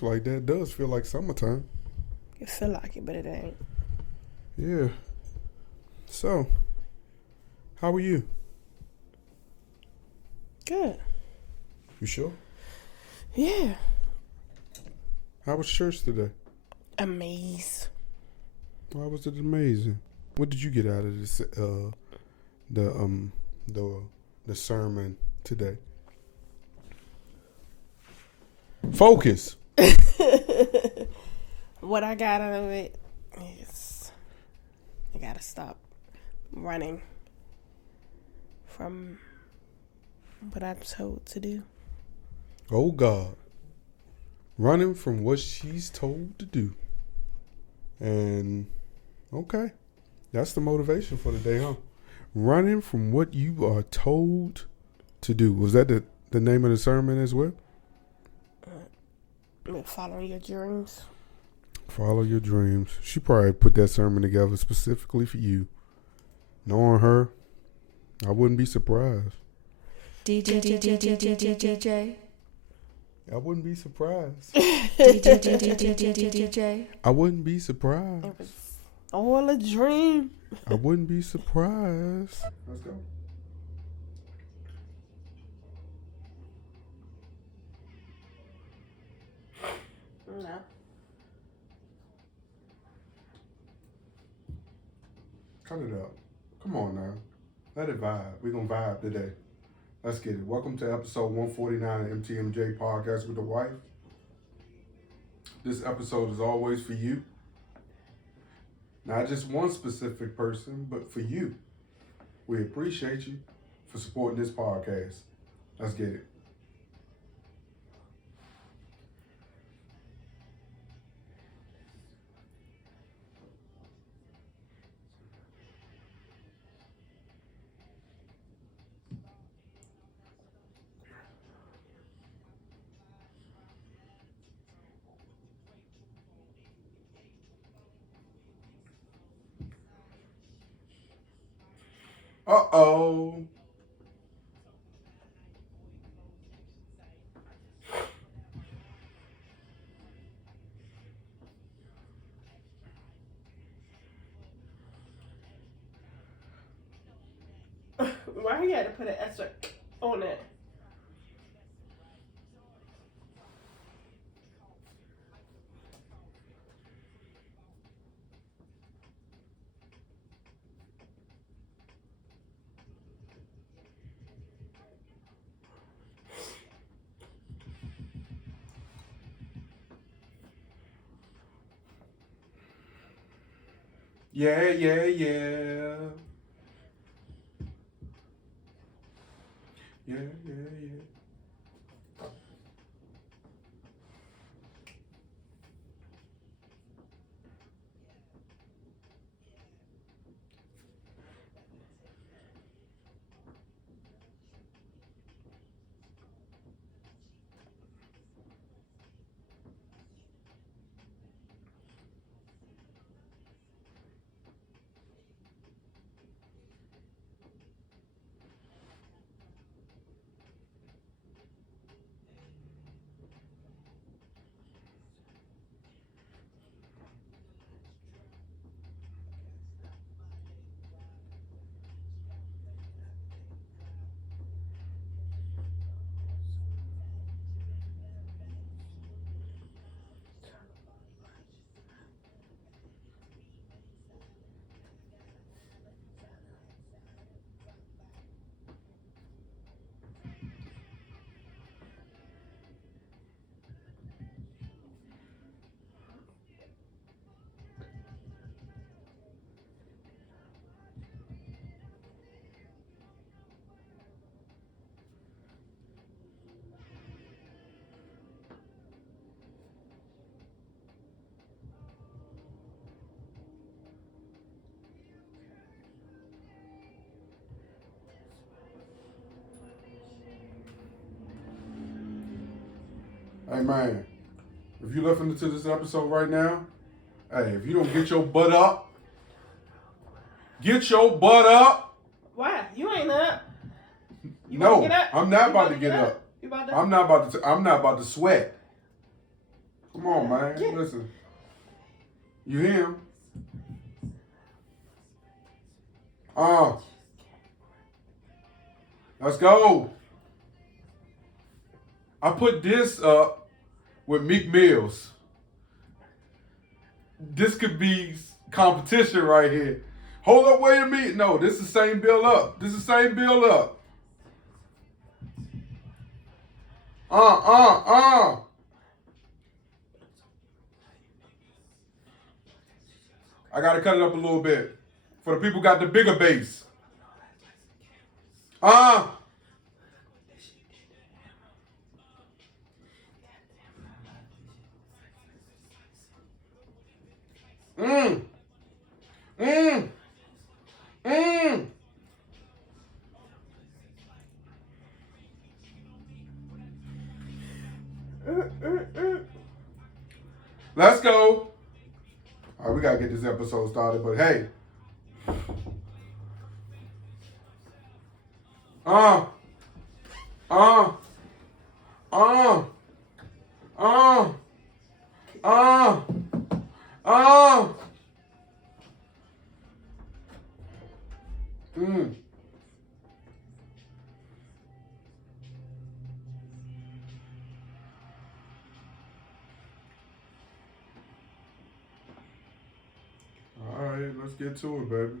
Like that does feel like summertime. It feel like it, but it ain't. Yeah. So, how are you? Good. You sure? Yeah. How was church today? Amazing. Why was it amazing? What did you get out of this? The sermon today. Focus. What I got out of it is I gotta stop running from what I'm told to do. Oh God. Running from what she's told to do. And okay. That's the motivation for the day, huh? Running from what you are told to do. Was that the name of the sermon as well? Following your dreams. Follow your dreams. She probably put that sermon together specifically for you. Knowing her, I wouldn't be surprised. DJ. I wouldn't be surprised. DJ. I wouldn't be surprised. It was all a dream. I wouldn't be surprised. Let's go. No. Cut it up. Come on now. Let it vibe. We're going to vibe today. Let's get it. Welcome to episode 149 of MTMJ Podcast with the Wife. This episode is always for you. Not just one specific person, but for you. We appreciate you for supporting this podcast. Let's get it. Uh-oh. Why he had to put an extra on it? Yeah. Yeah. Hey man, if you listening to this episode right now, hey, if you don't get your butt up, get your butt up. Why? You ain't up. You No, get up? I'm not You about to get up. You about to? I'm not about to sweat. Come on, man. Yeah. Listen. You hear him? Let's go. I put this up with Meek Mills. This could be competition right here. Hold up, wait a minute. No, this is the same build up. This is the same build up. I gotta cut it up a little bit. For the people who got the bigger bass. Let's go. All right, we gotta get this episode started, but hey. All right, let's get to it, baby.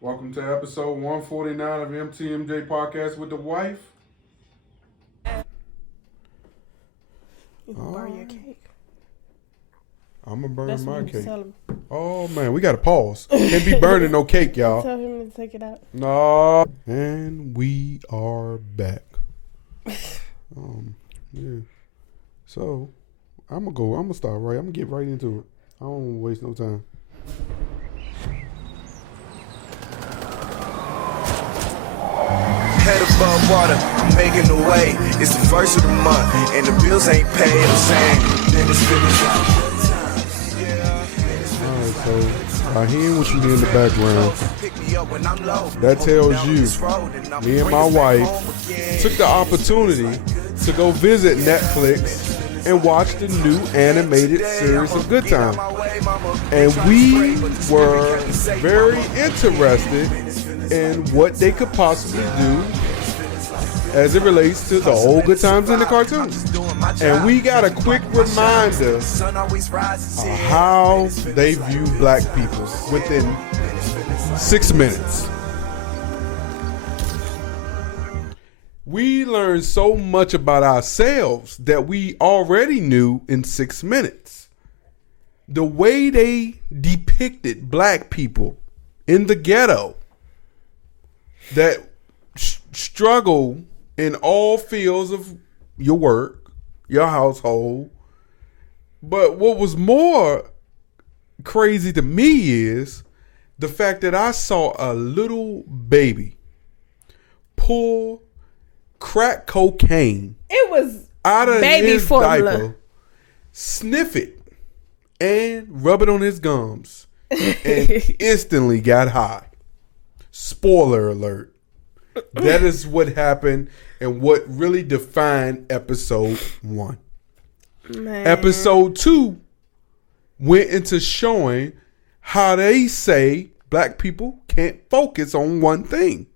Welcome to episode 149 of MTMJ Podcast with the wife. You can burn your cake. I'm going to burn That's my what you cake. tell him. Oh, man, we got to pause. Can't be burning no cake, y'all. Tell him to take it out. No. And we are back. Yeah. So, I'm going to start right. I'm going to get right into it. I don't want to waste no time. Head above water, I'm making the way. It's the first of the month, and the bills ain't paid. I'm saying, then it's finished. Alright, so I hear what you did in the background. That tells you, me and my wife took the opportunity to go visit Netflix and watch the new animated series of Good Time. And we were very interested in what they could possibly do as it relates to the old Good Times in the cartoons. And we got a quick reminder of how they view black people within 6 minutes. We learned so much about ourselves that we already knew in 6 minutes. The way they depicted black people in the ghetto that struggle in all fields of your work, your household. But what was more crazy to me is the fact that I saw a little baby pull crack cocaine It was out of baby his formula. diaper, sniff it, and rub it on his gums, and instantly got high. Spoiler alert. That is what happened and what really defined episode 1. Man. Episode 2 went into showing how they say black people can't focus on one thing.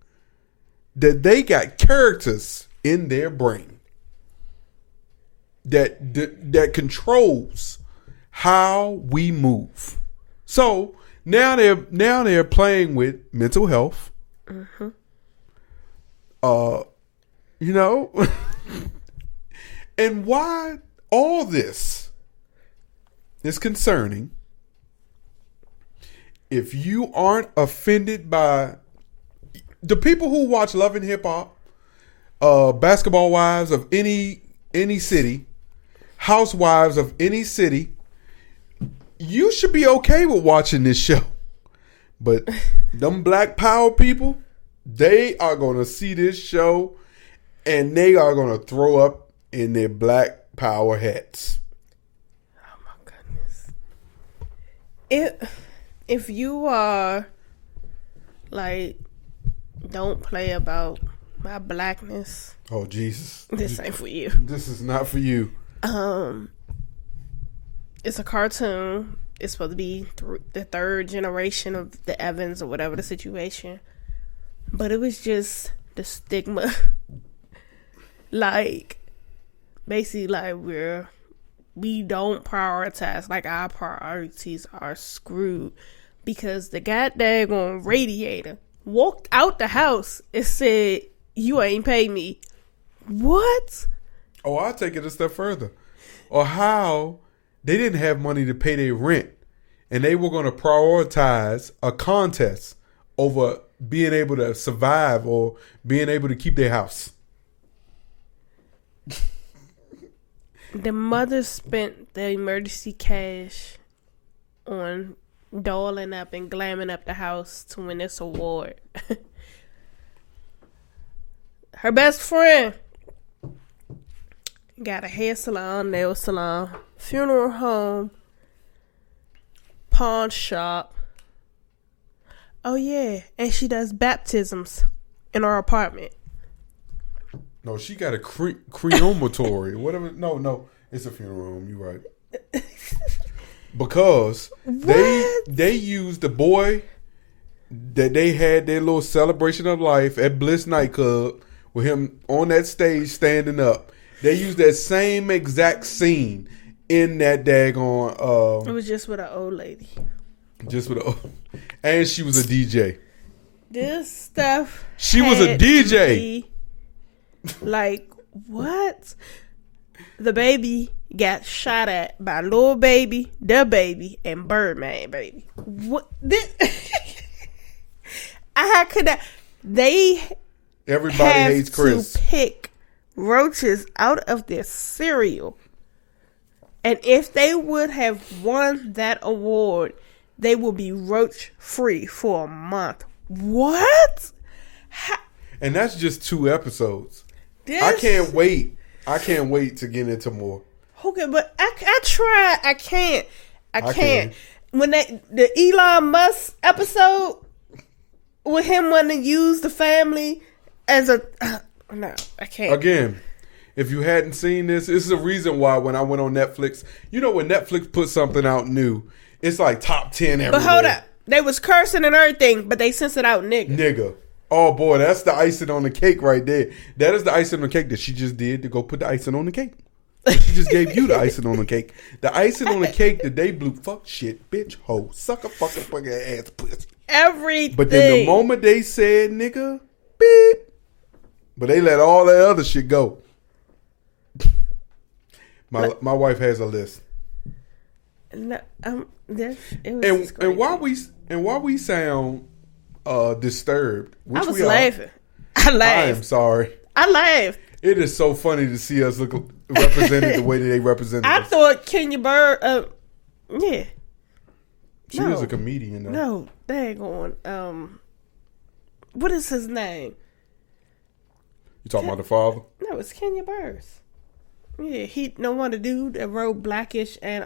That they got characters in their brain that controls how we move. So now they're playing with mental health. Mm-hmm. You know, and why all this is concerning. If you aren't offended by the people who watch Love and Hip Hop, Basketball Wives of any city, Housewives of any city, you should be okay with watching this show. But them Black Power people, they are going to see this show and they are going to throw up in their Black Power hats. Oh my goodness. If you are like, don't play about my blackness. Oh Jesus. This ain't for you. This is not for you. it's a cartoon. It's supposed to be the third generation of the Evans or whatever the situation. But it was just the stigma. Like, basically, like, we don't prioritize. Like, our priorities are screwed. Because the goddamn radiator walked out the house and said, "You ain't pay me." What? Oh, I'll take it a step further. Or how they didn't have money to pay their rent. And they were going to prioritize a contest over being able to survive or being able to keep their house. The mother spent the emergency cash on dolling up and glamming up the house to win this award. Her best friend got a hair salon, nail salon, funeral home, pawn shop. Oh yeah, and she does baptisms in her apartment. No, she got a crematory. Whatever. No, it's a funeral home. You're right. Because they used the boy that they had their little celebration of life at Bliss nightclub with him on that stage standing up. They used that same exact scene in that daggone. It was just with an old lady. And she was a DJ. This stuff. She was a DJ. Like, what? The baby got shot at by Lil Baby, Da Baby, and Birdman Baby. What? I could not. Everybody hates Chris. To pick roaches out of their cereal. And if they would have won that award, they will be roach free for a month. What? And that's just 2 episodes. I can't wait to get into more. Okay, but I try. I can't. When the Elon Musk episode with him wanting to use the family as a no, I can't. Again, if you hadn't seen this is the reason why when I went on Netflix, you know when Netflix puts something out new, it's like top 10 everywhere. But hold up, they was cursing and everything, but they censored out nigga. Oh boy, that's the icing on the cake right there. That is the icing on the cake that she just did to go put the icing on the cake. She just gave you the icing on the cake. The icing on the cake that they blew. Fuck shit, bitch, hoe, sucker, fucking ass pussy. Everything. But then the moment they said nigga, beep. But they let all that other shit go. My wife has a list. No, and while we sound disturbed, which I was laughing. I laughed. I am sorry. I laughed. It is so funny to see us look represented the way that they represented us. I thought Kenya Bird. Yeah. She was a comedian, though. No, daggone. What is his name? You talking about the father? No, it's Kenya Bird. Yeah, he no one to do that wrote Blackish and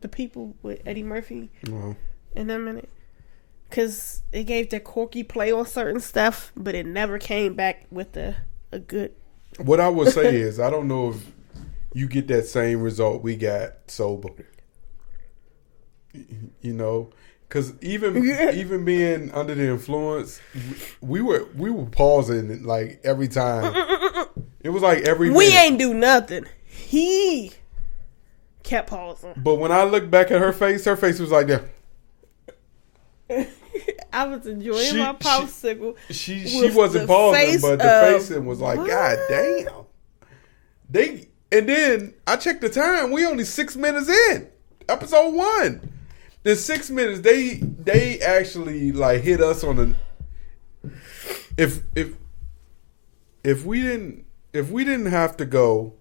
the people with Eddie Murphy in them in it. Because it gave the quirky play on certain stuff, but it never came back with a good. What I would say is, I don't know if you get that same result we got sober. You know, because even being under the influence, we were pausing like every time. It was like every we minute. Ain't do nothing. He kept pausing. But when I look back at her face was like that. I was enjoying my popsicle. She wasn't pausing, but the facing was like, what? God damn. And then I checked the time. We only 6 minutes in. Episode 1. In 6 minutes, they actually like hit us on the. If we didn't have to go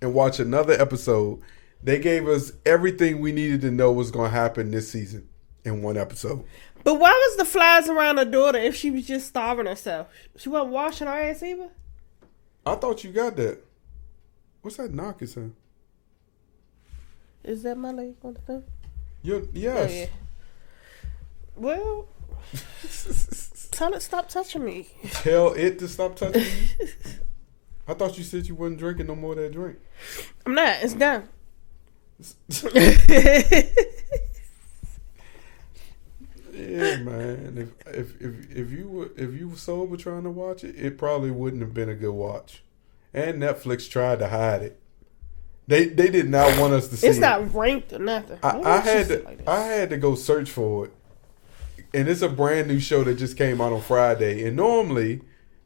and watch another episode, they gave us everything we needed to know was going to happen this season in one episode. But why was the flies around her daughter if she was just starving herself? She wasn't washing her ass either? I thought you got that. What's that knocking sound? Is that my leg on the thing? Yes. Oh, yeah. Well, tell it stop touching me. Tell it to stop touching you? I thought you said you wasn't drinking no more of that drink. I'm not. It's done. Yeah, man. If you were sober trying to watch it, it probably wouldn't have been a good watch. And Netflix tried to hide it. They did not want us to see it. It's not ranked or nothing. I had to go search for it. And it's a brand new show that just came out on Friday. And normally,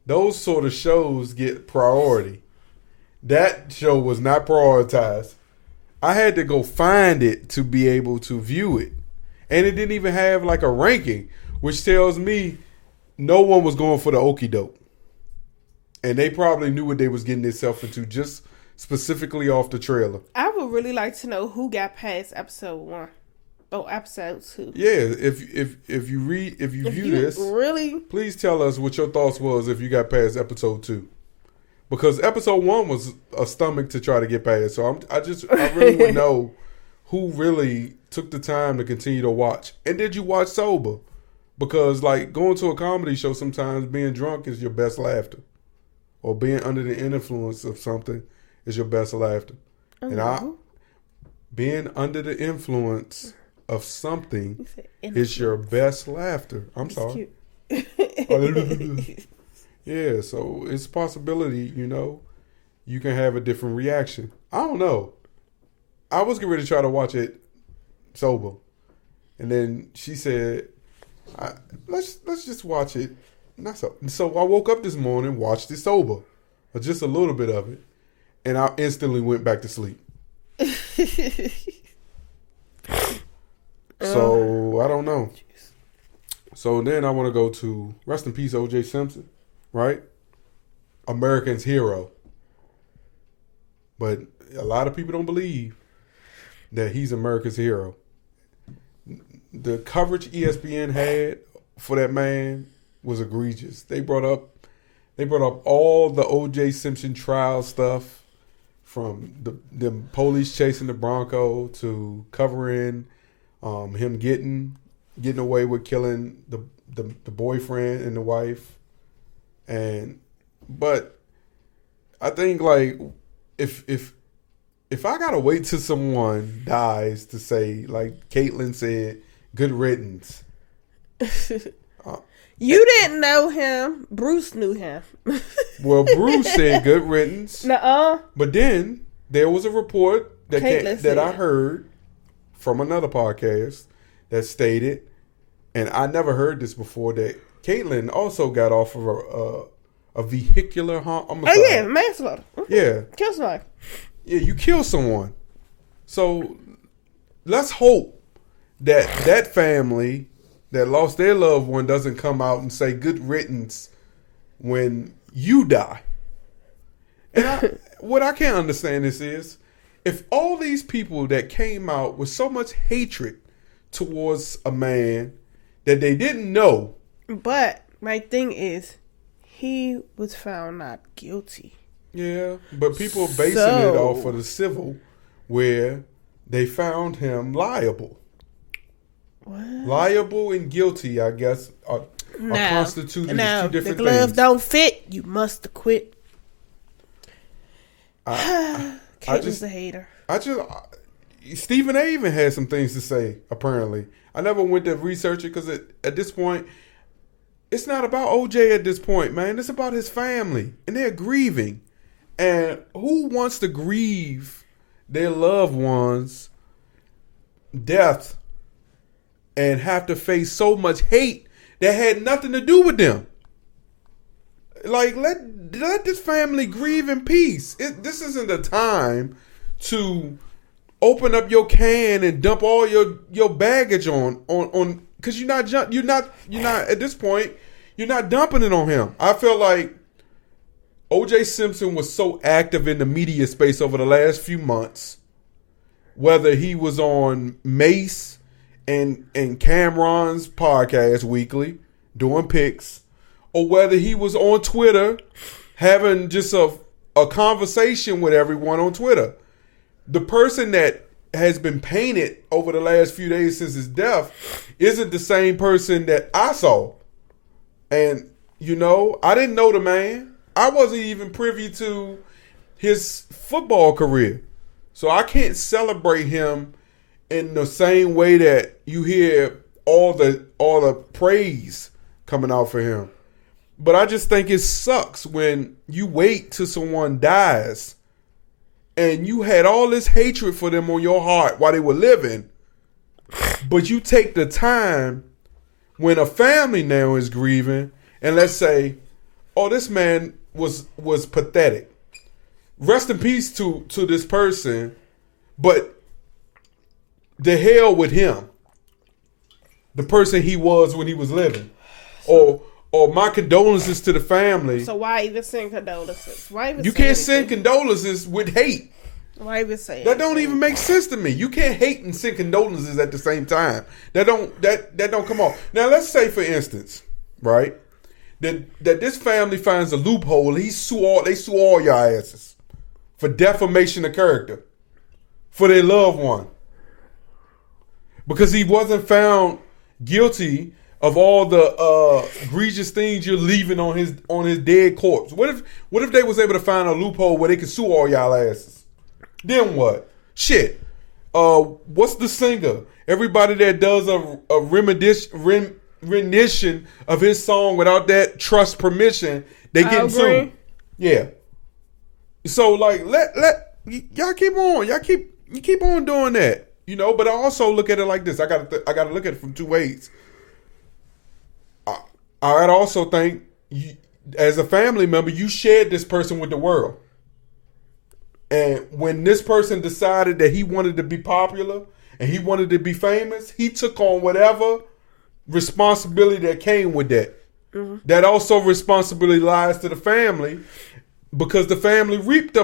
those sort of shows get priority. That show was not prioritized. I had to go find it to be able to view it. And it didn't even have like a ranking, which tells me no one was going for the okie doke. And they probably knew what they was getting themselves into just specifically off the trailer. I would really like to know who got past episode 1. Oh, episode 2. Yeah, if you view this, really, please tell us what your thoughts was if you got past episode 2. Because episode 1 was a stomach to try to get past. So I really want to know who really took the time to continue to watch. And did you watch sober? Because like going to a comedy show, sometimes being drunk is your best laughter. Or being under the influence of something is your best laughter. Being under the influence of something is your best laughter. I'm sorry. Yeah, so it's a possibility, you can have a different reaction. I don't know. I was getting ready to try to watch it sober. And then she said, let's just watch it. Not so I woke up this morning, watched it sober. Or just a little bit of it. And I instantly went back to sleep. So, I don't know. So then I want to go to, rest in peace, OJ Simpson. Right? American's hero. But a lot of people don't believe that he's America's hero. The coverage ESPN had for that man was egregious. They brought up all the OJ Simpson trial stuff, from the police chasing the Bronco to covering him getting away with killing the boyfriend and the wife. But I think like if I gotta wait till someone dies to say, like Caitlyn said, good riddance. You didn't know him. Bruce knew him. Well, Bruce said good riddance. Nuh-uh. But then there was a report that I heard from another podcast that stated, and I never heard this before, that Caitlyn also got off of a vehicular homicide. Oh yeah, manslaughter. Yeah. Kill somebody. Yeah, you kill someone. So let's hope that family that lost their loved one doesn't come out and say good riddance when you die. And what I can't understand is, if all these people that came out with so much hatred towards a man that they didn't know. But my thing is, he was found not guilty. Yeah, but people are basing it off of the civil, where they found him liable. What? Liable and guilty, I guess, are constituted as two different things. The glove don't fit. You must acquit. Caitlyn's a hater. Stephen A. even had some things to say, apparently. I never went to research it because at this point, it's not about OJ at this point, man. It's about his family, and they're grieving. And who wants to grieve their loved ones' death and have to face so much hate that had nothing to do with them? Like, let this family grieve in peace. This isn't the time to open up your can and dump all your baggage on because you're not at this point, you're not dumping it on him. I feel like OJ Simpson was so active in the media space over the last few months, whether he was on Mace and Cameron's podcast weekly doing picks, or whether he was on Twitter having just a conversation with everyone on Twitter. The person that has been painted over the last few days since his death isn't the same person that I saw. And, I didn't know the man. I wasn't even privy to his football career. So I can't celebrate him in the same way that you hear all the praise coming out for him. But I just think it sucks when you wait till someone dies and you had all this hatred for them on your heart while they were living, but you take the time when a family now is grieving and let's say, oh, this man was pathetic. Rest in peace to this person, but the hell with him. The person he was when he was living. Or my condolences to the family. So why even send condolences? Why even you can't send condolences with hate. Why even say that? Don't even make sense to me. You can't hate and send condolences at the same time. That don't come off. Now let's say for instance, right, that this family finds a loophole. They sue all your asses for defamation of character for their loved one because he wasn't found guilty of all the egregious things you're leaving on his dead corpse. What if they was able to find a loophole where they could sue all y'all asses? Then what? Shit. What's the singer? Everybody that does a rendition of his song without that trust permission, they getting sued. Yeah. So like y'all keep on. You keep on doing that. You know, but I also look at it like this. I gotta look at it from two ways. I'd also think, as a family member, you shared this person with the world. And when this person decided that he wanted to be popular and he wanted to be famous, he took on whatever responsibility that came with that. Mm-hmm. That also responsibility lies to the family because the family reaped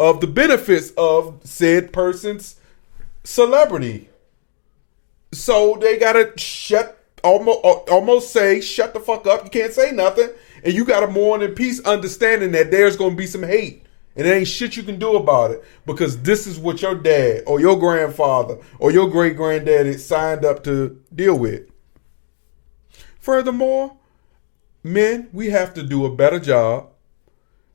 of the benefits of said person's celebrity. So they gotta almost say, shut the fuck up. You can't say nothing. And you got to mourn in peace, understanding that there's going to be some hate. And there ain't shit you can do about it. Because this is what your dad or your grandfather or your great-granddaddy signed up to deal with. Furthermore, men, we have to do a better job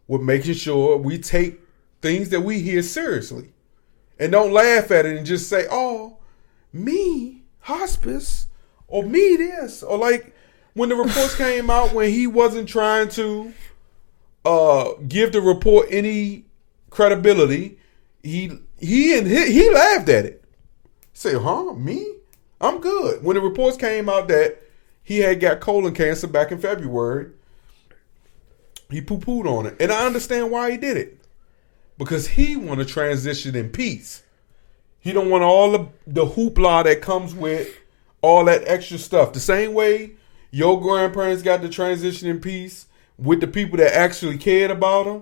with making sure we take things that we hear seriously. And don't laugh at it and just say, oh, me, hospice, or me this. Or like when the reports came out when he wasn't trying to give the report any credibility, he laughed at it. Say, huh, me? I'm good. When the reports came out that he had got colon cancer back in February, he poo-pooed on it. And I understand why he did it. Because he want to transition in peace. He don't want all the hoopla that comes with all that extra stuff. The same way your grandparents got to transition in peace with the people that actually cared about them.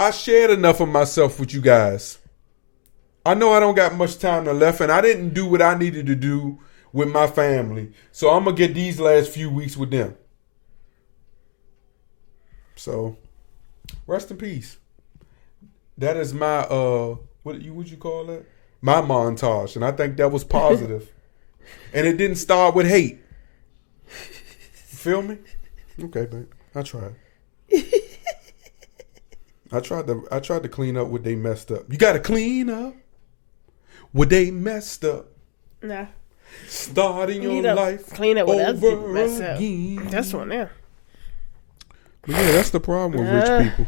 I shared enough of myself with you guys. I know I don't got much time left, and I didn't do what I needed to do with my family. So I'm going to get these last few weeks with them. So, rest in peace. That is my, what you call that? My montage. And I think that was positive. And it didn't start with hate. You feel me? Okay, babe. I tried. I tried to clean up what they messed up. You got to clean up what they messed up. Nah. Starting your life clean up what other people mess up. Again. That's one there. But yeah, that's the problem with rich people.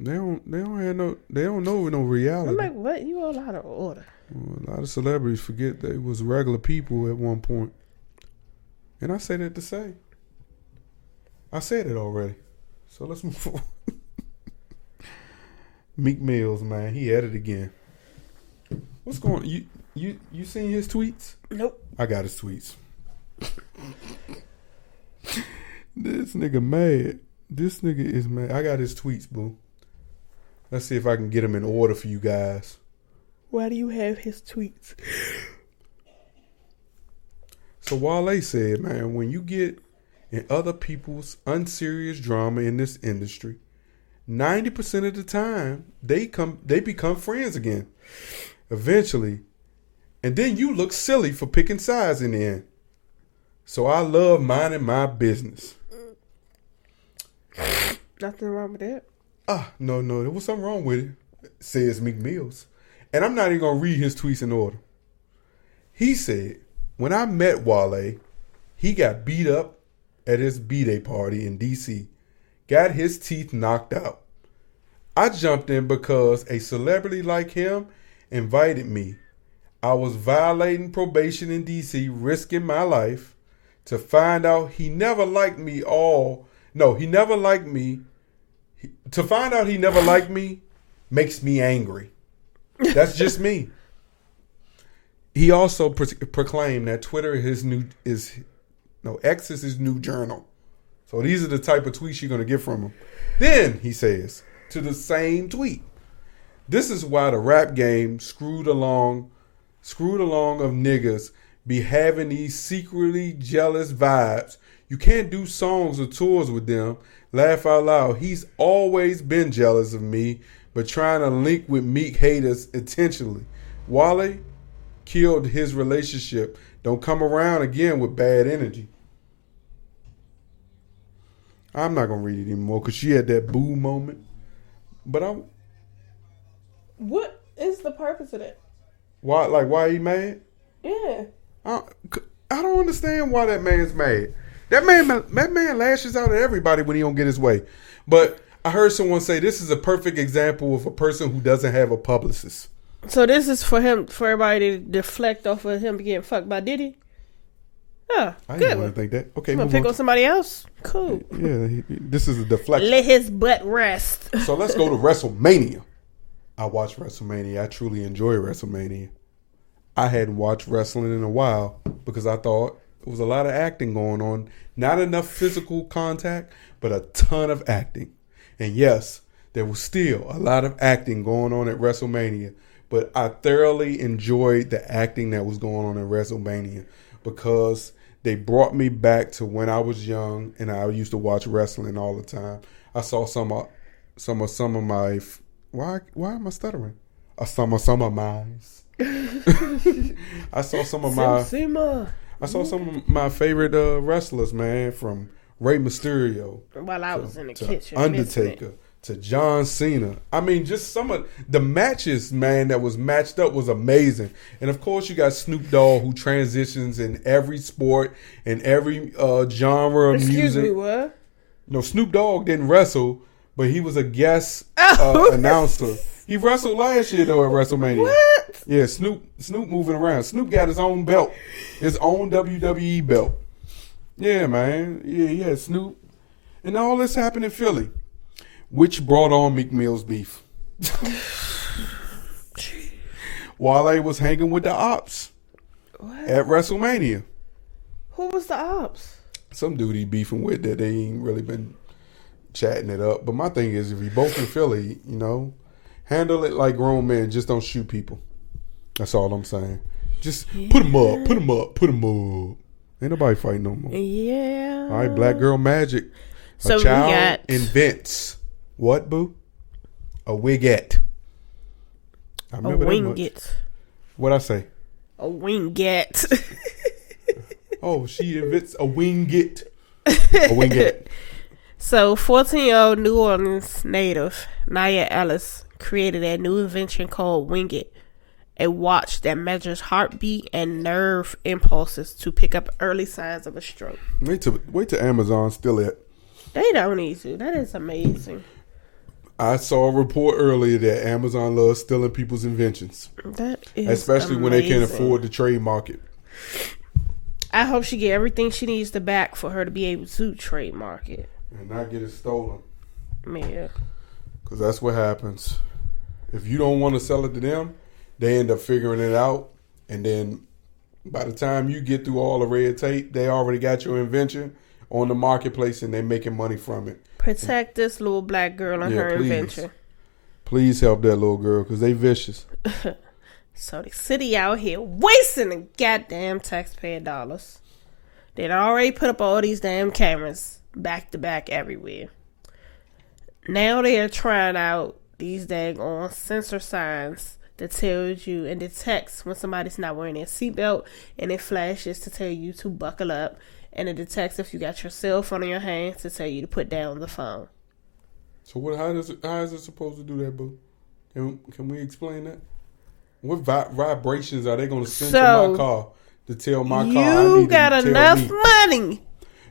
They don't know no reality. I'm like, what? You all out of order. Well, a lot of celebrities forget they was regular people at one point. And I say that to say. I said it already. So let's move forward. Meek Mills, man, he at it again. What's going on? You seen his tweets? Nope. I got his tweets. This nigga mad. This nigga is mad. I got his tweets, boo. Let's see if I can get them in order for you guys. Why do you have his tweets? So Wale said, man, when you get in other people's unserious drama in this industry, 90% of the time they become friends again. Eventually. And then you look silly for picking sides in the end. So I love minding my business. Nothing wrong with that. No, there was something wrong with it, says Meek Mills. And I'm not even going to read his tweets in order. He said, when I met Wale, he got beat up at his B-Day party in D.C., got his teeth knocked out. I jumped in because a celebrity like him invited me. I was violating probation in D.C., risking my life, to find out he never liked me he never liked me. To find out he never liked me makes me angry. That's just me. He also proclaimed that Twitter X is his new journal. So these are the type of tweets you're going to get from him. Then he says to the same tweet, this is why the rap game screwed along of niggas be having these secretly jealous vibes. You can't do songs or tours with them. Laugh out loud. He's always been jealous of me, but trying to link with Meek haters intentionally. Wale killed his relationship. Don't come around again with bad energy. I'm not going to read it anymore because she had that boo moment. But what is the purpose of that? Why are you mad? Yeah. I don't understand why that man's mad. That man lashes out at everybody when he don't get his way. But I heard someone say this is a perfect example of a person who doesn't have a publicist. So this is for everybody to deflect off of him getting fucked by Diddy? Oh, I good. didn't want to think that. Okay, I'm going to pick on somebody else? Cool. Yeah, this is a deflection. Let his butt rest. So let's go to WrestleMania. I watched WrestleMania. I truly enjoy WrestleMania. I hadn't watched wrestling in a while because I thought there was a lot of acting going on. Not enough physical contact, but a ton of acting. And yes, there was still a lot of acting going on at WrestleMania. But I thoroughly enjoyed the acting that was going on at WrestleMania because they brought me back to when I was young and I used to watch wrestling all the time. I saw some of my why am I stuttering? Some of my I saw some of my favorite wrestlers, man, from Rey Mysterio. While I was in the kitchen. Undertaker to John Cena. I mean, just some of the matches, man, that was matched up was amazing. And of course, you got Snoop Dogg, who transitions in every sport and every genre of music. Excuse me, what? No, Snoop Dogg didn't wrestle, but he was a guest announcer. He wrestled last year though at WrestleMania. What? Yeah, Snoop moving around. Snoop got his own belt, his own WWE belt. Yeah, man. Yeah, he had Snoop, and all this happened in Philly, which brought on Meek Mill's beef. Wale was hanging with the ops at WrestleMania. Who was the ops? Some dude he beefing with that they ain't really been chatting it up. But my thing is, if you both in Philly, you know, handle it like grown men. Just don't shoot people. That's all I'm saying. Just put them up. Ain't nobody fighting no more. Yeah. All right, Black Girl Magic. So a child invents what, boo? A Wingitt. I remember that much. Wingitt. What'd I say? A Wingitt. Oh, she invents a Wingitt. A Wingitt. So, 14-year-old New Orleans native Naya Ellis created a new invention called Wingitt, a watch that measures heartbeat and nerve impulses to pick up early signs of a stroke. Wait till Amazon steal it. They don't need to. That is amazing. I saw a report earlier that Amazon loves stealing people's inventions. That is especially amazing. When they can't afford to trademark it. I hope she get everything she needs to back for her to be able to trademark it. And not get it stolen. Yeah. Because that's what happens. If you don't want to sell it to them, they end up figuring it out. And then by the time you get through all the red tape, they already got your invention on the marketplace and they're making money from it. Protect this little black girl and her invention. Please help that little girl because they vicious. So the city out here wasting the goddamn taxpayer dollars. They'd already put up all these damn cameras back to back everywhere. Now they are trying out these daggone sensor signs that tells you and detects when somebody's not wearing their seatbelt, and it flashes to tell you to buckle up, and it detects if you got your cell phone in your hand to tell you to put down the phone. So how is it supposed to do that, boo? Can we explain that? What vibrations are they going to send to my car to tell my car I need you got enough money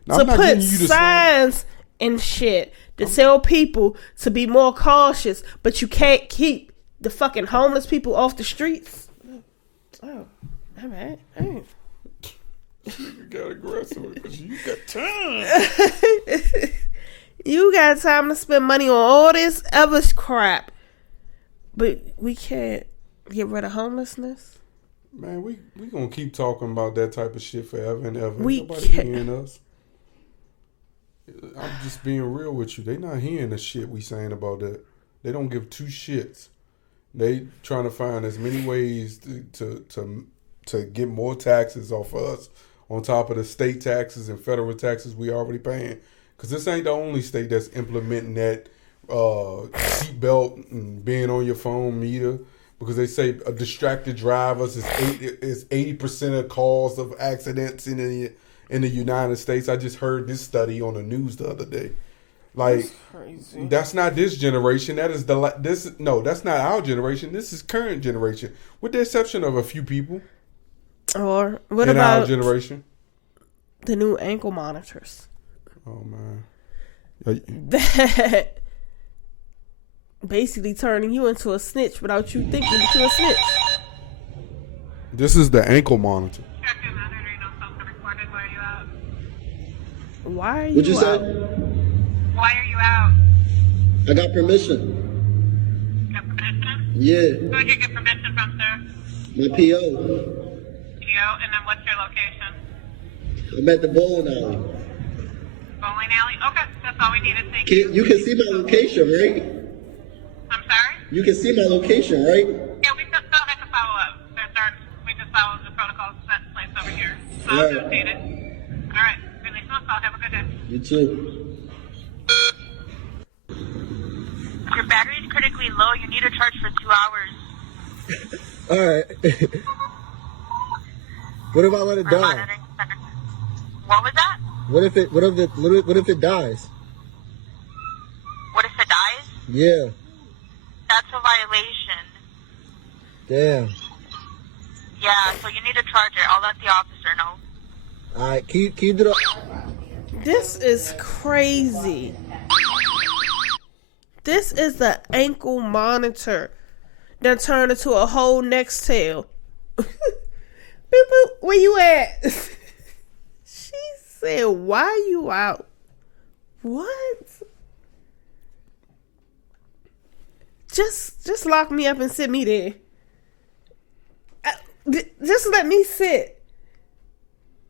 to put signs and shit to tell people to be more cautious, but you can't keep the fucking homeless people off the streets? Oh, all right. Hey. You got aggressive because you got time. You got time to spend money on all this other crap, but we can't get rid of homelessness. Man, we gonna keep talking about that type of shit forever and ever. Nobody hearing us. I'm just being real with you. They not hearing the shit we saying about that. They don't give two shits. They trying to find as many ways to get more taxes off of us on top of the state taxes and federal taxes we already paying. Because this ain't the only state that's implementing that seatbelt and being on your phone meter. Because they say distracted drivers is 80% of cause of accidents in the United States. I just heard this study on the news the other day. Like, that's not this generation. That's not our generation. This is current generation, with the exception of a few people. Or what in about our generation? The new ankle monitors? Oh man, that basically turning you into a snitch without you thinking that you're a snitch. This is the ankle monitor. Why are you What'd you say? Why are you out? I got permission. You got permission? Yeah. Who did you get permission from, sir? My PO. And then what's your location? I'm at the bowling alley. Bowling alley? Okay, that's all we needed. Thank you. You can see my location, right? I'm sorry? You can see my location, right? Yeah, we still have to follow up. We just follow the protocols set in place over here. So I'll just state it. All right. Release my call. Have a good day. You too. Your battery is critically low. You need a charge for 2 hours. All right. What if I let it die? What was that? What if it dies? What if it dies? Yeah. That's a violation. Damn. Yeah, so you need a charger. I'll let the officer know. All right, can you do that? This is crazy. This is the ankle monitor that turned into a whole Nextel. Boop, boop, where you at? She said, why you out? What? Just lock me up and sit me there. Just let me sit.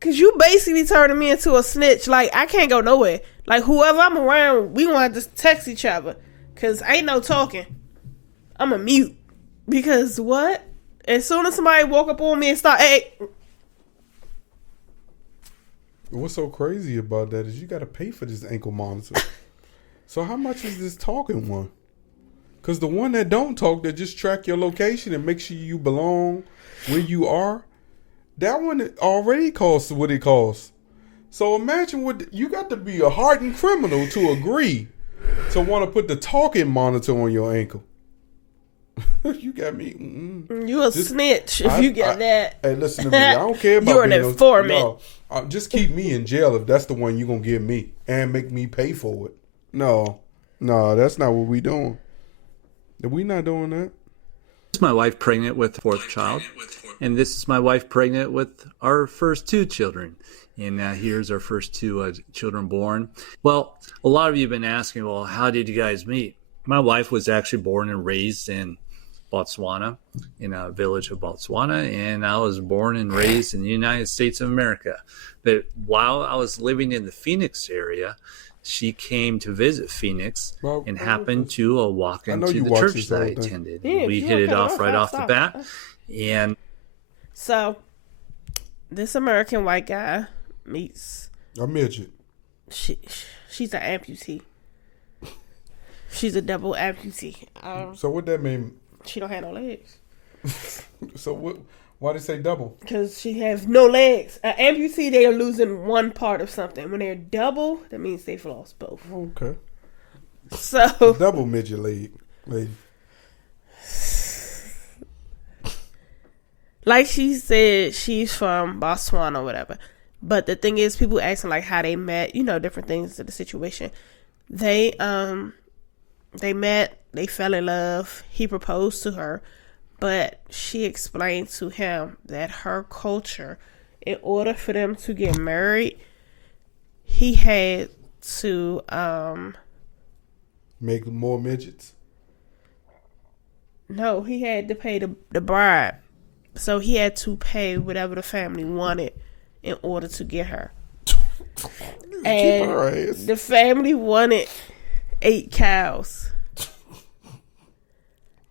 Cause you basically turning me into a snitch. Like, I can't go nowhere. Like, whoever I'm around, we gonna have to text each other. Cause ain't no talking. I'm a mute. Because what? As soon as somebody walk up on me and start, hey. What's so crazy about that is you got to pay for this ankle monitor. So how much is this talking one? Because the one that don't talk, that just track your location and make sure you belong where you are, that one already costs what it costs. So imagine you got to be a hardened criminal to agree to want to put the talking monitor on your ankle. You got me. You a snitch if you get that. Hey, listen to me. I don't care about you're an informant. No, just keep me in jail if that's the one you're going to give me and make me pay for it. No, that's not what we doing. We not doing that. This is my wife pregnant with the fourth child. And this is my wife pregnant with our first two children. And here's our first two children born. Well, a lot of you have been asking, well, how did you guys meet? My wife was actually born and raised in Botswana, in a village of Botswana, and I was born and raised in the United States of America. But while I was living in the Phoenix area, she came to visit Phoenix and happened to walk into the church that I attended. Yeah, we hit it off right off the bat. And so this American white guy meets a midget. She's an amputee. She's a double amputee. So what that mean? She don't have no legs. So what? Why they say double? Because she has no legs. An amputee, they are losing one part of something. When they're double, that means they've lost both. Okay. So double midget lady. Like she said, she's from Botswana or whatever. But the thing is, people asking like how they met, different things to the situation. They met, they fell in love. He proposed to her, but she explained to him that her culture, in order for them to get married, he had to make more midgets. No, he had to pay the bride. So he had to pay whatever the family wanted in order to get her. And the family wanted 8 cows.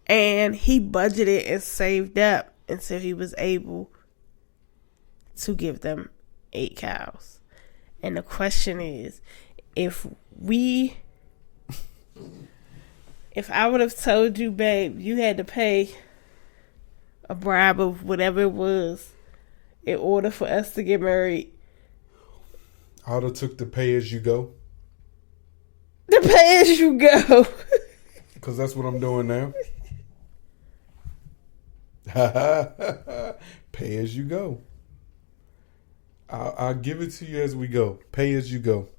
And he budgeted and saved up until he was able to give them 8 cows. And the question is, if I would have told you, babe, you had to pay a bribe of whatever it was in order for us to get married. I would have took the pay as you go. The pay as you go. Because that's what I'm doing now. Pay as you go. I'll give it to you as we go. Pay as you go.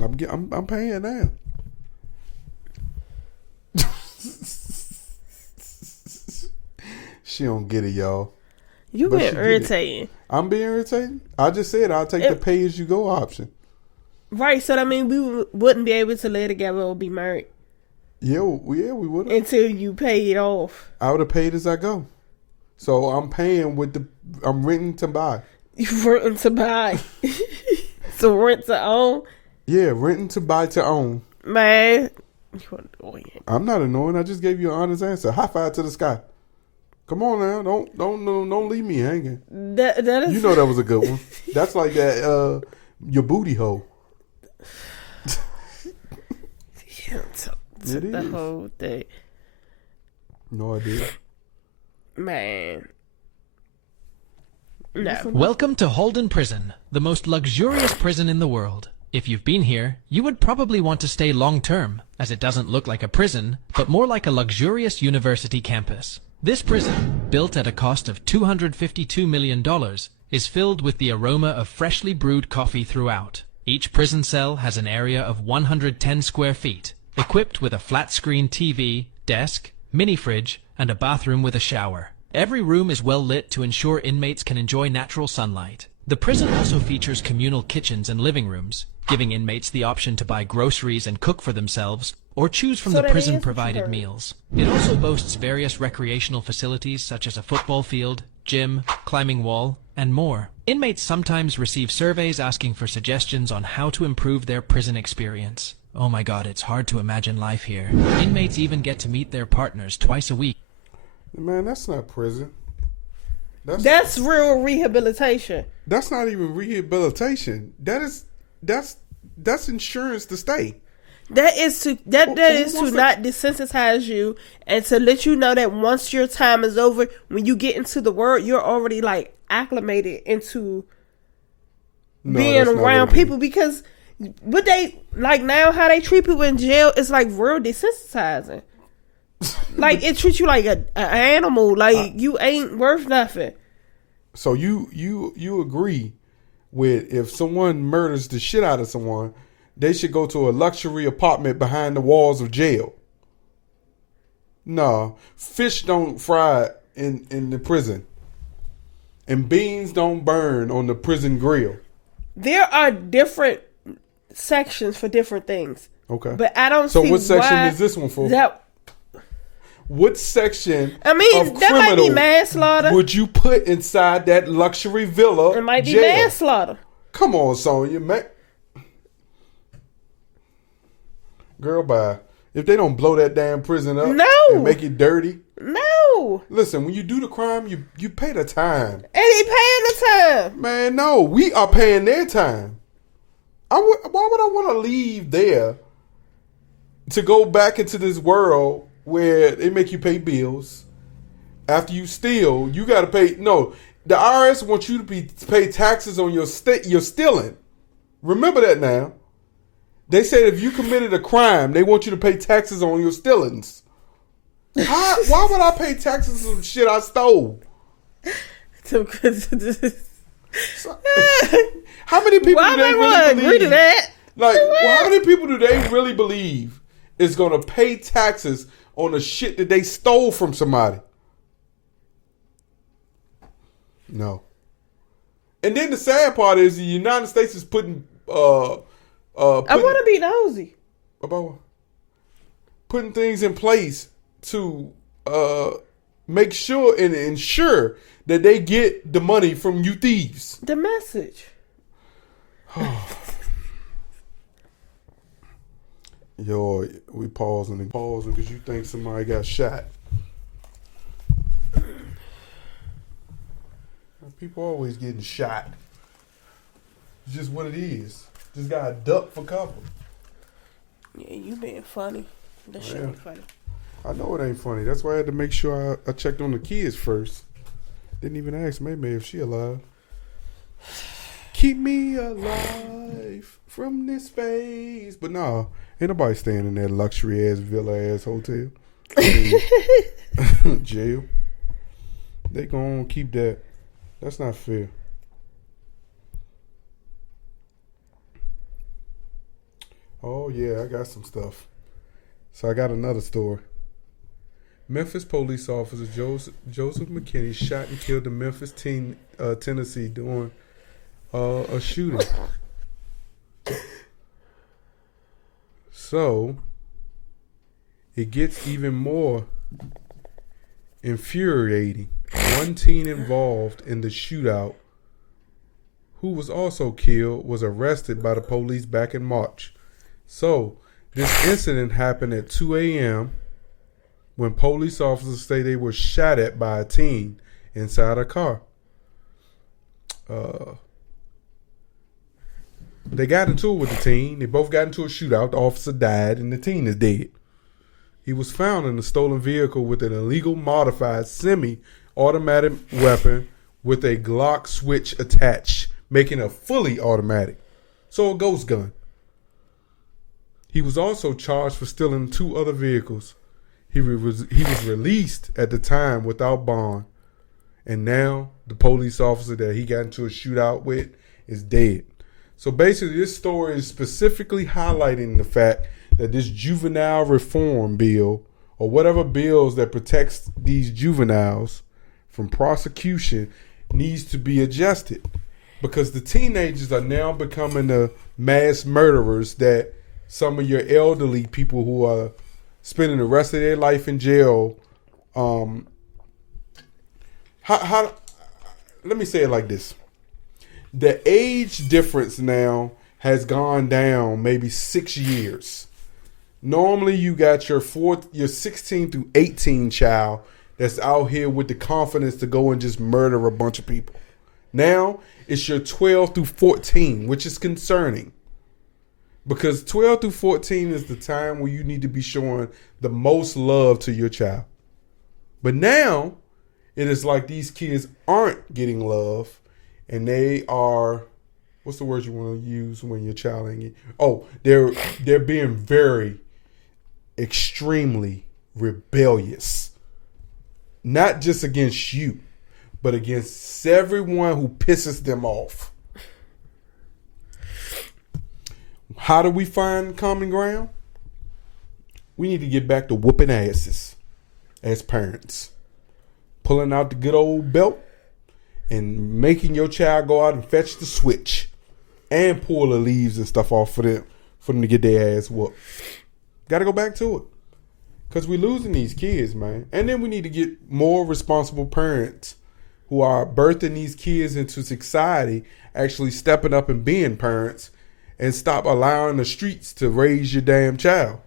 I'm paying now. She don't get it, y'all. You being irritating. I'm being irritating. I just said I'll take the pay as you go option. Right, so that means we wouldn't be able to live together or be married. Yeah, we would have. Until you pay it off. I would have paid as I go. So I'm paying I'm renting to buy. You renting to buy. So rent to own? Yeah, renting to buy to own. Man. You're annoying. I'm not annoying. I just gave you an honest answer. High five to the sky. Come on now. Don't leave me hanging. That is... You know that was a good one. That's like that your booty hole. It is. The whole thing. No idea. Man. No. Welcome to Holden Prison, the most luxurious prison in the world. If you've been here, you would probably want to stay long term, as it doesn't look like a prison, but more like a luxurious university campus. This prison, built at a cost of $252 million, is filled with the aroma of freshly brewed coffee throughout. Each prison cell has an area of 110 square feet, equipped with a flat-screen TV, desk, mini-fridge, and a bathroom with a shower. Every room is well lit to ensure inmates can enjoy natural sunlight. The prison also features communal kitchens and living rooms, giving inmates the option to buy groceries and cook for themselves, or choose from the prison-provided meals. It also boasts various recreational facilities such as a football field, gym, climbing wall, and more. Inmates sometimes receive surveys asking for suggestions on how to improve their prison experience. Oh my god, it's hard to imagine life here. Inmates even get to meet their partners twice a week. Man, that's not prison. That's real rehabilitation. That's not even rehabilitation. That's insurance to stay. That is to not desensitize you and to let you know that once your time is over, when you get into the world, you're already like acclimated into being around people. Because what they like now, how they treat people in jail is like real desensitizing. Like it treats you like an animal. Like you ain't worth nothing. So you agree with if someone murders the shit out of someone, they should go to a luxury apartment behind the walls of jail? No, fish don't fry in the prison, and beans don't burn on the prison grill. There are different sections for different things. Okay, but I don't. So see what section why is this one for? What section? I mean, that might be manslaughter. Would you put inside that luxury villa? It might be jail? manslaughter. Come on, Sonya, man. Girl, bye. If they don't blow that damn prison up and make it dirty. No. Listen, when you do the crime, you pay the time. And he paying the time. Man, no. We are paying their time. Why would I want to leave there to go back into this world where they make you pay bills? After you steal, you got to pay. No, the IRS wants you to pay taxes on your stealing. Remember that now. They said if you committed a crime, they want you to pay taxes on your stealings. Why would I pay taxes on shit I stole? So, how many people do they really believe? To that? Like, how many people do they really believe is going to pay taxes on the shit that they stole from somebody? No. And then the sad part is the United States is putting I want to be nosy about what? Putting things in place to make sure and ensure that they get the money from you thieves. The message. Yo, we pausing because you think somebody got shot. People always getting shot. It's just what it is. Just got to duck for cover. Yeah, you being funny. That shit ain't funny. I know it ain't funny. That's why I had to make sure I checked on the kids first. Didn't even ask Maybe if she alive. Keep me alive from this phase. But nah, ain't nobody staying in that luxury ass villa ass hotel. Jail. They gonna keep that. That's not fair. Oh, yeah, I got some stuff. So I got another story. Memphis police officer Joseph McKinney shot and killed in Memphis, Tennessee during a shooting. So it gets even more infuriating. One teen involved in the shootout, who was also killed, was arrested by the police back in March. So, this incident happened at 2 a.m. when police officers say they were shot at by a teen inside a car. They got into it with the teen. They both got into a shootout. The officer died and the teen is dead. He was found in a stolen vehicle with an illegal modified semi-automatic weapon with a Glock switch attached, making it fully automatic. So a ghost gun. He was also charged for stealing 2 other vehicles. He was released at the time without bond. And now the police officer that he got into a shootout with is dead. So basically this story is specifically highlighting the fact that this juvenile reform bill, or whatever bills that protects these juveniles from prosecution, needs to be adjusted. Because the teenagers are now becoming the mass murderers that some of your elderly people who are spending the rest of their life in jail. Let me say it like this. The age difference now has gone down maybe 6 years. Normally you got your 16 through 18 child that's out here with the confidence to go and just murder a bunch of people. Now it's your 12 through 14, which is concerning. Because 12 through 14 is the time where you need to be showing the most love to your child. But now it is like these kids aren't getting love, and they are, what's the word you want to use when your child ain't getting? Oh, they're being very, extremely rebellious. Not just against you, but against everyone who pisses them off. How do we find common ground? We need to get back to whooping asses as parents. Pulling out the good old belt and making your child go out and fetch the switch and pull the leaves and stuff off for them to get their ass whooped. Got to go back to it. Because we're losing these kids, man. And then we need to get more responsible parents who are birthing these kids into society, actually stepping up and being parents, and stop allowing the streets to raise your damn child.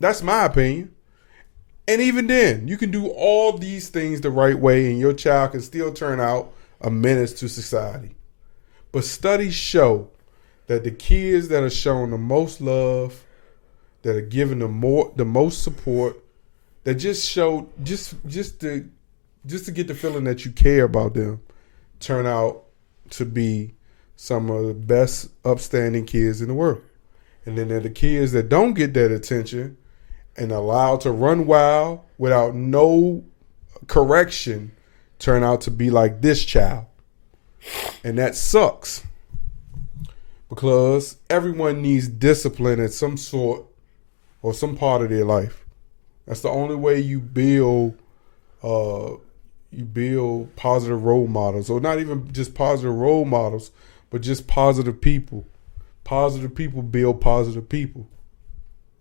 That's my opinion. And even then, you can do all these things the right way and your child can still turn out a menace to society. But studies show that the kids that are shown the most love, that are given the most support, that just show just to get the feeling that you care about them, turn out to be some of the best upstanding kids in the world. And then there are the kids that don't get that attention and allowed to run wild without no correction turn out to be like this child. And that sucks. Because everyone needs discipline at some sort or some part of their life. That's the only way you build positive role models, or not even just positive role models, but just positive people. Positive people build positive people.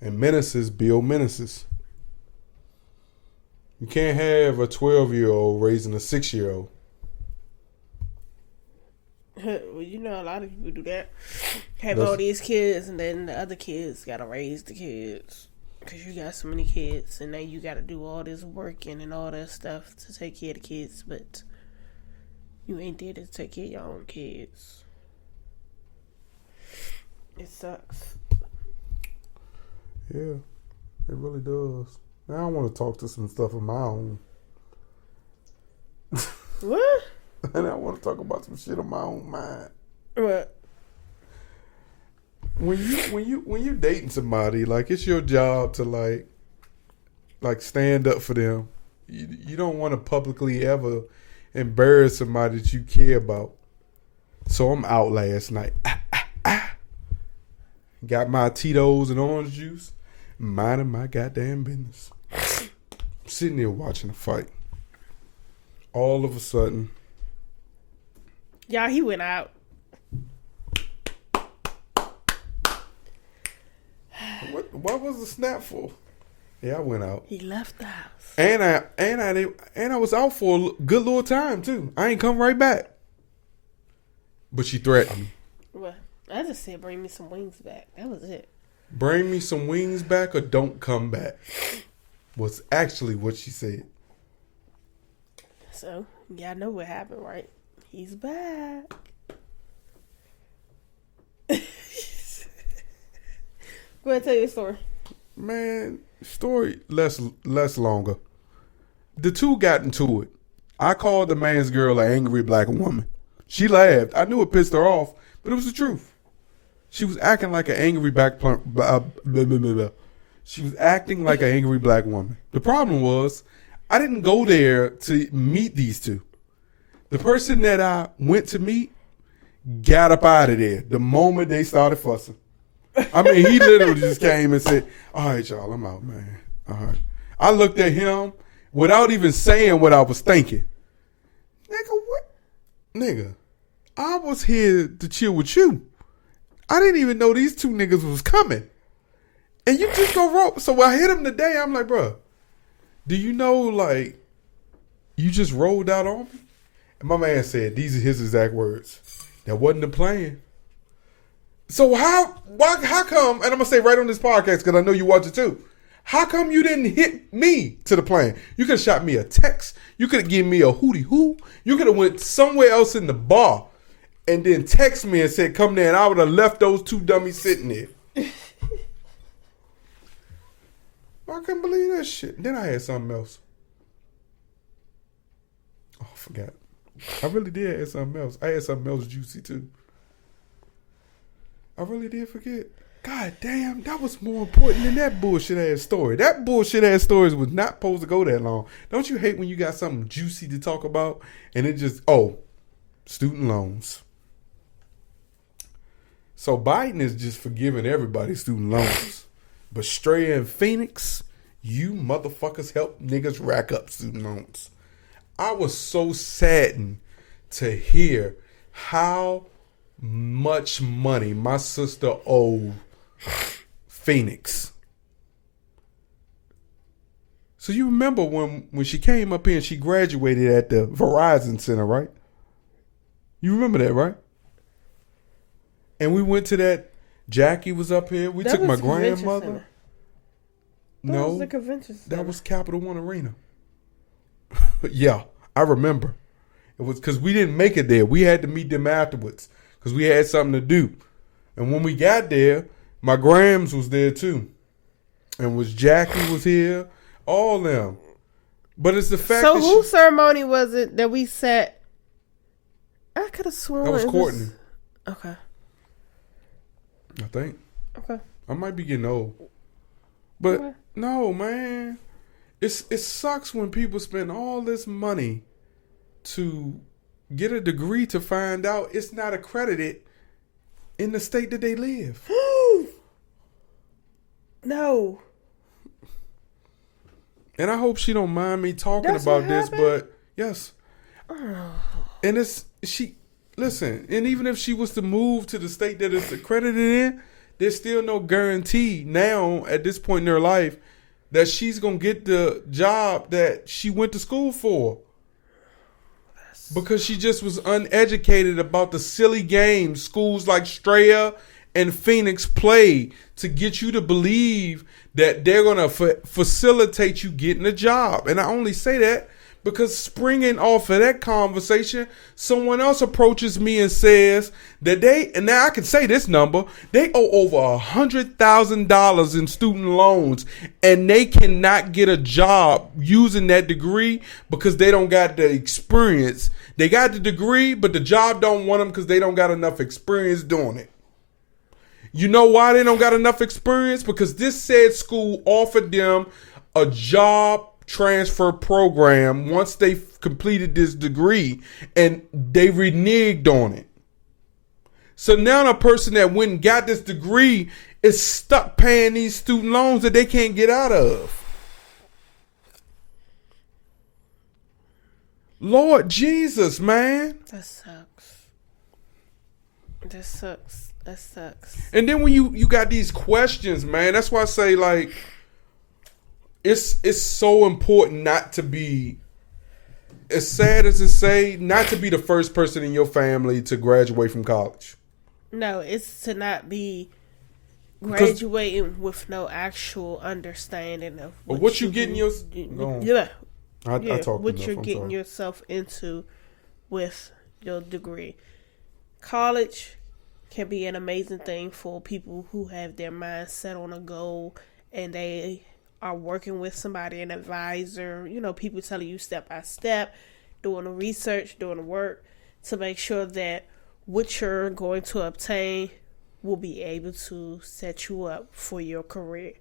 And menaces build menaces. You can't have a 12-year-old raising a 6-year-old. Well, you know, a lot of people do that. Have all these kids, and then the other kids gotta raise the kids. Because you got so many kids, and now you gotta do all this working and all that stuff to take care of the kids, but you ain't there to take care of your own kids. It sucks. Yeah, it really does. Now I want to talk to some stuff of my own. What? And I want to talk about some shit on my own mind. What? When you dating somebody, like, it's your job to like stand up for them. You don't want to publicly ever embarrass somebody that you care about. So I'm out last night. Got my Tito's and orange juice, minding my goddamn business. I'm sitting there watching the fight. All of a sudden, Y'all, he went out. What was the snap for? Yeah, I went out. He left the house. And I was out for a good little time too. I ain't come right back. But she threatened me. What? I just said, bring me some wings back. That was it. Bring me some wings back or don't come back. Was actually what she said. So, y'all know what happened, right? He's back. Go ahead, tell your story. Man, story less longer. The two got into it. I called the man's girl an angry black woman. She laughed. I knew it pissed her off, but it was the truth. She was acting like an angry She was acting like an angry black woman. The problem was, I didn't go there to meet these two. The person that I went to meet got up out of there the moment they started fussing. I mean, he literally just came and said, all right, y'all, I'm out, man. All right. I looked at him without even saying what I was thinking. Nigga, what? Nigga, I was here to chill with you. I didn't even know these two niggas was coming. And you just go roll. So I hit him today. I'm like, bro, do you know, like, you just rolled out on me? And my man said, these are his exact words. That wasn't the plan. So how come, and I'm going to say right on this podcast because I know you watch it too, how come you didn't hit me to the plan? You could have shot me a text. You could have given me a hootie hoo. You could have went somewhere else in the bar and then text me and said, come there, and I would have left those two dummies sitting there. I couldn't believe that shit. Then I had something else. Oh, I forgot. I really did have something else. I had something else juicy too. I really did forget. God damn, that was more important than that bullshit ass story. That bullshit ass story was not supposed to go that long. Don't you hate when you got something juicy to talk about and it just, student loans. So Biden is just forgiving everybody's student loans. But Stray and Phoenix, you motherfuckers help niggas rack up student loans. I was so saddened to hear how much money my sister owed Phoenix. So you remember when she came up here and she graduated at the Verizon Center, right? You remember that, right? And we went to that. Jackie was up here. We took my grandmother. Center. No, that was the convention center. That was Capital One Arena. Yeah, I remember. It was because we didn't make it there. We had to meet them afterwards because we had something to do. And when we got there, my grams was there too, and Jackie was here, all them. But it's the fact. So that whose ceremony was it that we sat? I could have sworn that was Courtney. Okay. I think. Okay. I might be getting old. But no, man. It sucks when people spend all this money to get a degree to find out it's not accredited in the state that they live. No. And I hope she don't mind me talking about this, but yes. And listen, and even if she was to move to the state that it's accredited in, there's still no guarantee now at this point in her life that she's going to get the job that she went to school for. Because she just was uneducated about the silly games schools like Strayer and Phoenix play to get you to believe that they're going to facilitate you getting a job. And I only say that because springing off of that conversation, someone else approaches me and says that and now I can say this number, they owe over $100,000 in student loans and they cannot get a job using that degree because they don't got the experience. They got the degree, but the job don't want them because they don't got enough experience doing it. You know why they don't got enough experience? Because this said school offered them a job transfer program once they completed this degree and they reneged on it. So now the person that went and got this degree is stuck paying these student loans that they can't get out of. Lord Jesus, man. That sucks. And then when you got these questions, man, that's why I say, like, it's so important not to be, as sad as it say, not to be the first person in your family to graduate from college. No, it's to not be graduating with no actual understanding of what you getting your what you're getting yourself into with your degree. College can be an amazing thing for people who have their mind set on a goal and they are working with somebody, an advisor, people telling you step by step, doing the research, doing the work to make sure that what you're going to obtain will be able to set you up for your career.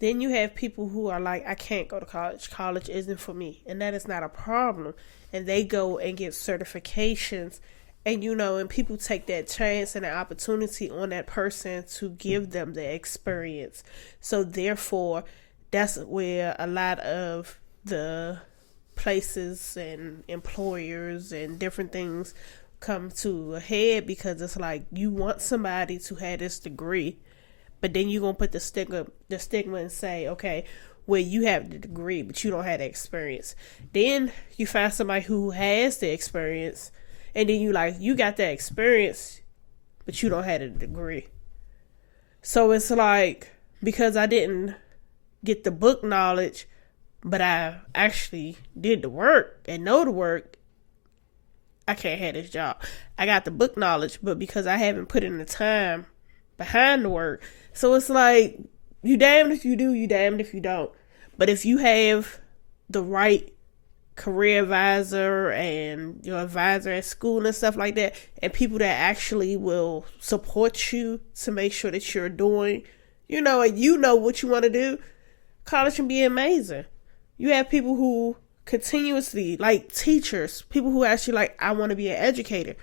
Then you have people who are like, I can't go to college. College isn't for me. And that is not a problem. And they go and get certifications. And, and people take that chance and the opportunity on that person to give them the experience. So, therefore, that's where a lot of the places and employers and different things come to a head because it's like you want somebody to have this degree, but then you're going to put the stigma and say, okay, well, you have the degree, but you don't have the experience. Then you find somebody who has the experience, and then you got that experience, but you don't have the degree. So it's like, because I didn't get the book knowledge, but I actually did the work and know the work, I can't have this job. I got the book knowledge, but because I haven't put in the time behind the work. So it's like, you damned if you do, you damned if you don't. But if you have the right career advisor and your advisor at school and stuff like that, and people that actually will support you to make sure that you're doing, and what you want to do, college can be amazing. You have people who continuously, like teachers, people who actually like, I want to be an educator,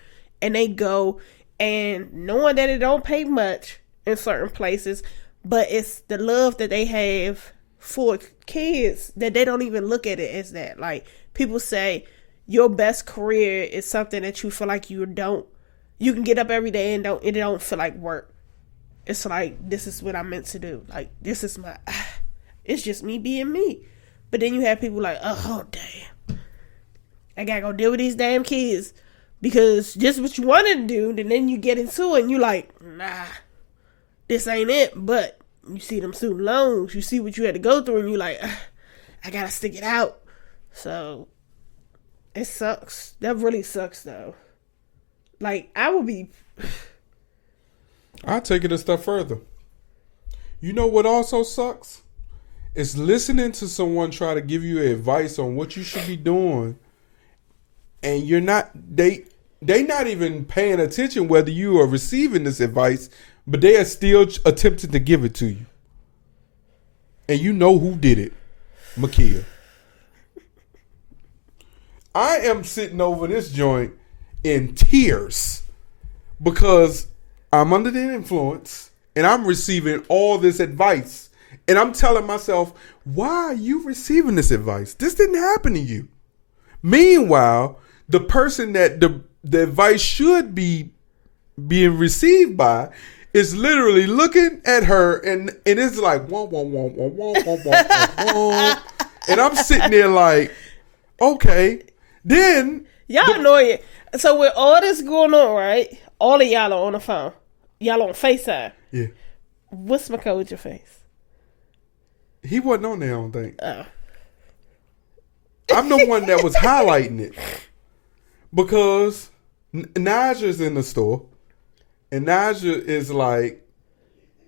and they go and knowing that it don't pay much in certain places, but it's the love that they have for kids that they don't even look at it as that. Like, people say your best career is something that you feel like you can get up every day and it don't feel like work. It's like, this is what I'm meant to do. Like, this is it's just me being me. But then you have people like, oh, damn, I gotta go deal with these damn kids because just what you wanted to do, and then you get into it and you like, nah, this ain't it. But you see them student loans, you see what you had to go through, and you like, I gotta stick it out. So it sucks. That really sucks, though. Like, I'll take it a step further. You know what also sucks? It's listening to someone try to give you advice on what you should be doing, and you're not. They not even paying attention whether you are receiving this advice but they are still attempting to give it to you. And you know who did it. Makia. I am sitting over this joint in tears because I'm under the influence and I'm receiving all this advice. And I'm telling myself, why are you receiving this advice? This didn't happen to you. Meanwhile, the person that the advice should be being received by is literally looking at her and it's like, wah, wah, wah, wah, wah, wah, wah, wah, wah. And I'm sitting there like, okay. Then y'all annoying. So with all this going on, right? All of y'all are on the phone. Y'all on FaceTime. Yeah. What's my code with your face? He wasn't on there, I don't think. Oh. I'm the one that was highlighting it. Because Naja's in the store. And Naja is like,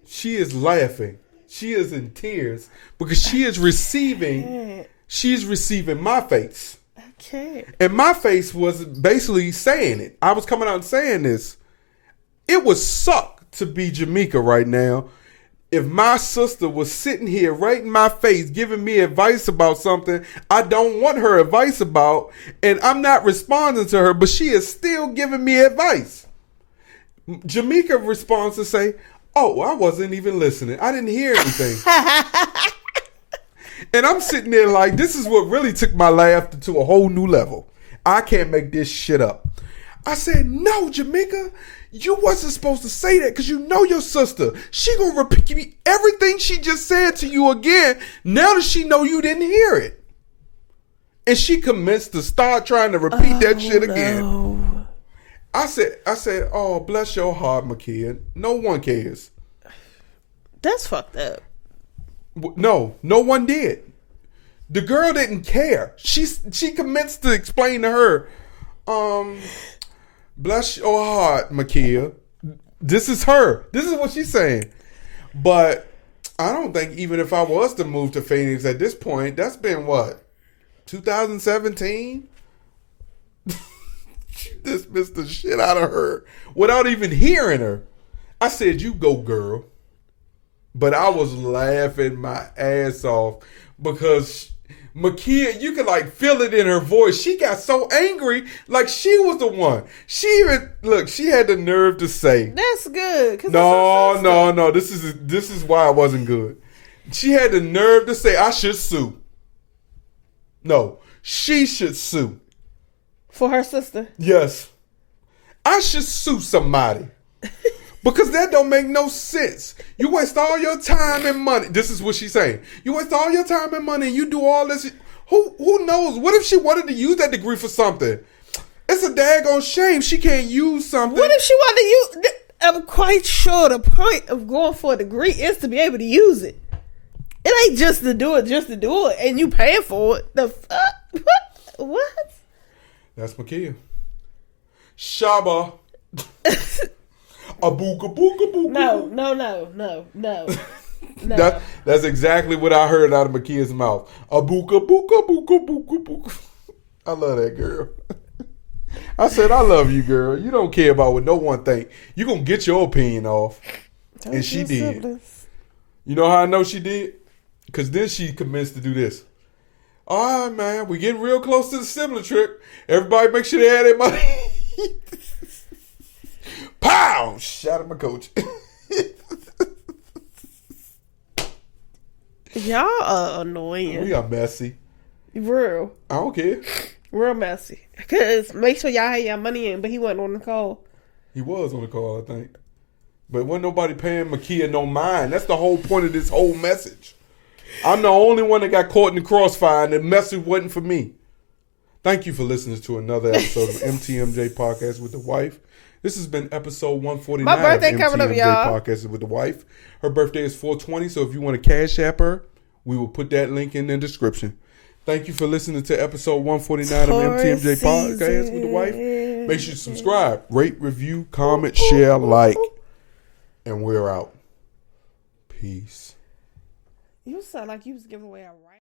she is laughing. She is in tears. Because she's receiving my face. Okay. And my face was basically saying it. I was coming out and saying this. It would suck to be Jamaica right now if my sister was sitting here right in my face giving me advice about something I don't want her advice about, and I'm not responding to her, but she is still giving me advice. Jamaica responds to say, oh, I wasn't even listening. I didn't hear anything. And I'm sitting there like, this is what really took my laughter to a whole new level. I can't make this shit up. I said, no, Jamaica, you wasn't supposed to say that because you know your sister. She gonna repeat everything she just said to you again now that she know you didn't hear it. And she commenced to start trying to repeat that shit again. No. I said, oh, bless your heart, Makia. No one cares. That's fucked up. No one did. The girl didn't care. She commenced to explain to her, bless your heart, Makia. This is her. This is what she's saying. But I don't think even if I was to move to Phoenix at this point, that's been what? 2017? She dismissed the shit out of her without even hearing her. I said, you go, girl. But I was laughing my ass off because Makia, you could like feel it in her voice. She got so angry, like she was the one. She had the nerve to say, "That's good." No. This is why it wasn't good. She had the nerve to say, "I should sue." No, she should sue for her sister. Yes, I should sue somebody. Because that don't make no sense. You waste all your time and money. This is what she's saying. You waste all your time and money and you do all this. Who knows? What if she wanted to use that degree for something? It's a daggone shame she can't use something. What if she wanted to use... I'm quite sure the point of going for a degree is to be able to use it. It ain't just to do it, and you paying for it. The fuck? What? That's Makia. Shaba. A booga booga booga. No. That's exactly what I heard out of Makia's mouth. A booga booga booga booga booga. I love that girl. I said, I love you, girl. You don't care about what no one think. You gonna get your opinion off. And she did. Siblings. You know how I know she did? Because then she commenced to do this. All right, man, we getting real close to the sibling trip. Everybody make sure they have their money. Pow! Shot at my coach. Y'all are annoying. We are messy. Real. I don't care. Real messy. Because make sure y'all have your money in, but he wasn't on the call. He was on the call, I think. But wasn't nobody paying Makia no mind. That's the whole point of this whole message. I'm the only one that got caught in the crossfire, and the message wasn't for me. Thank you for listening to another episode of MTMJ Podcast with the Wife. This has been episode 149 My birthday of coming up, MTMJ y'all. Podcast with the Wife. Her birthday is 4/20, so if you want to cash app her, we will put that link in the description. Thank you for listening to episode 149 of MTMJ Podcast with the Wife. Make sure you subscribe, rate, review, comment, share, like, and we're out. Peace. You sound like you was giving away a right.